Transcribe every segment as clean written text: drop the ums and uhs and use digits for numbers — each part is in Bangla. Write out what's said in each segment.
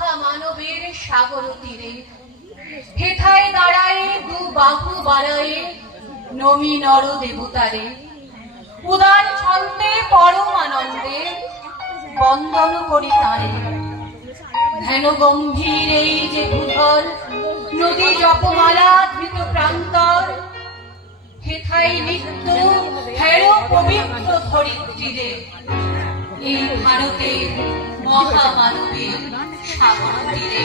মহামানবের সাগর তীরে হেথায় দাঁড়ায় দু বাহু বাড়ায়ে নমি নর দেবতারে উদার ছন্দে পরম আনন্দে বন্দন করি তারে। ধ্যান গম্ভীর এই যে ভূধর নদী জপমালা ধৃত প্রান্তর হেথায় নিত্য হের পবিত্র ধরিত্রীরে এই ভারতের মহামানবের সাগর তীরে।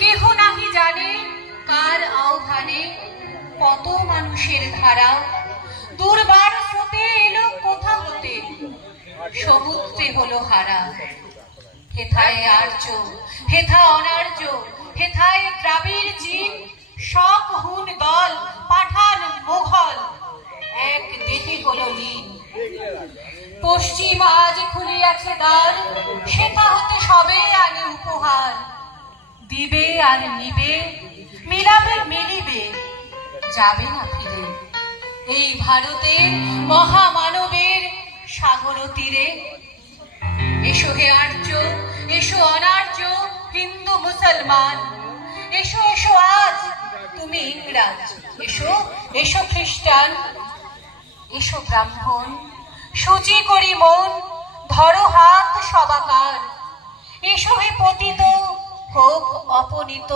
কেহ নাহি জানে কার আহ্বানে কত মানুষের ধারা দুর্বার স্রোতে এলো কোথা হতে সমুদ্রে হলো হারা। হেথায় আর্য হেথা অনার্য হেথায় দ্রাবিড় জিন শক হুন দল পাঠান মোঘল এক দেহে হলো লীন। পশ্চিম আজ খুলিয়াছে দ্বার সেথা হতে সবে আনে উপহার দিবে আর নিবে মিলাবে মিলিবে যাবে না ফিরে এই ভারতের মহামানবের সাগর তীরে। এসো হে আর্য এসো অনার্য হিন্দু মুসলমান এসো এসো আজ তুমি ইংরাজ এসো এসো খ্রিস্টান এসো ব্রাহ্মণ সূচি করি মন ধরো হাত সবাকার। এসো হে পতিত হোক অপনীত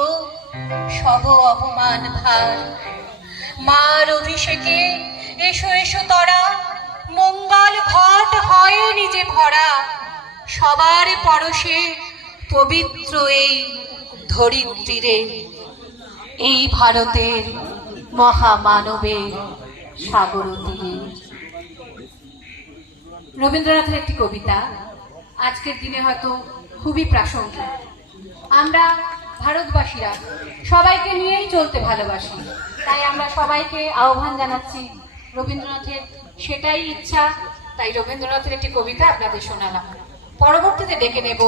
সব অপমান ভার। মার অভিষেকে এসো এসো তরা মঙ্গল ঘট হয় নিজে ভরা সবার পরশে পবিত্র এই ধরিত্রীরে এই ভারতের মহামানবের সাগর তীরে। রবীন্দ্রনাথের একটি কবিতা আজকের দিনে হয়তো খুবই প্রাসঙ্গিক। আমরা ভারতবাসীরা সবাইকে নিয়েই চলতে ভালোবাসি, তাই আমরা সবাইকে আহ্বান জানাচ্ছি রবীন্দ্রনাথের সেটাই ইচ্ছা, তাই রবীন্দ্রনাথের একটি কবিতা আপনাদের শোনালাম। পরবর্তীতে ডেকে নেব